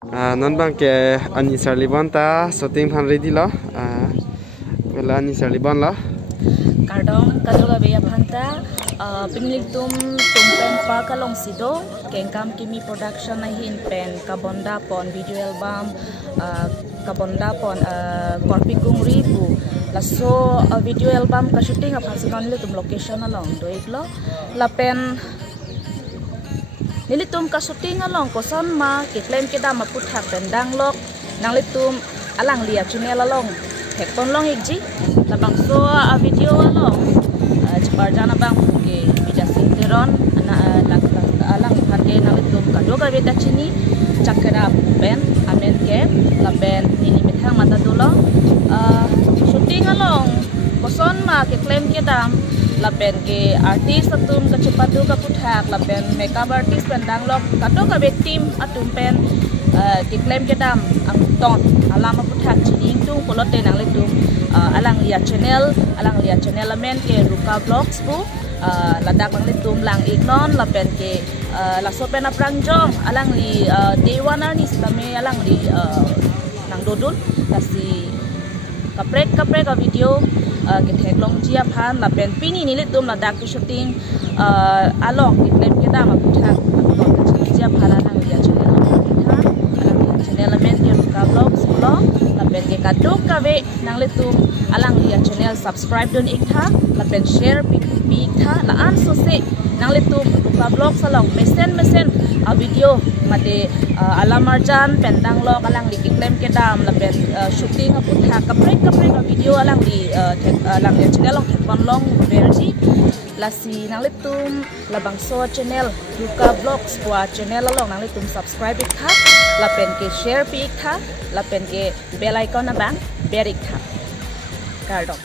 Non bang ke ani Serlibon ta shooting phan ready lo. Wala ani Serlibon lo. Kardom kaduga beya phanta pinglik pen pa kalong sido kengkam kimi production na hin pen kabonda pon video album kabonda pon Karbi kungri bu laso video album ka shooting a phansinon le tum location along doiglo la pen nilitum ka shooting along koson ma ke claim ke da ma puthak pen danglok nanglitum alang lia channel along hekton long ekji labang so a video along cepat jana bang ke bija sinteron alang ikan ke nanglitum kadoga beda chini cakera pen amen ke laben ini mithang mata dulu shooting along koson ma ke claim ke dam laben ke artis atum kecepatu ke puthak laben makeup artist pendang lok kadoga be team atum pen ke claim ke dam ang ton alama puthak chini tung polote nanglitum alang lia channel amen ke Ruka vlogs bu ladak nanglitum lang ignon laben ke la sopen aprangjong alang li day one ni stame alang li nang dodul kasi kaprek ka video ke theklong chia phan la pen pini ni litum la dak shooting along ke claim ke da ma puthak chia phala nang dia channel men ke Ruka vlogs lo la pen ke kaduk ka ve nang litum alang dia channel subscribe don ik tha la pen share pi tha la an so se nang litum Ruka vlogs along mesen a video mate alamarjan pendang lok alang di claim ke dam la pen shooting a putha kaprek a video alang di alang di channel long thekon long versi lasi nang litum labang so channel Ruka vlogs kwa channel along nang litum subscribe ik tha la pen ke share pi ik tha la pen ke bell icon na bang berik tha Kardom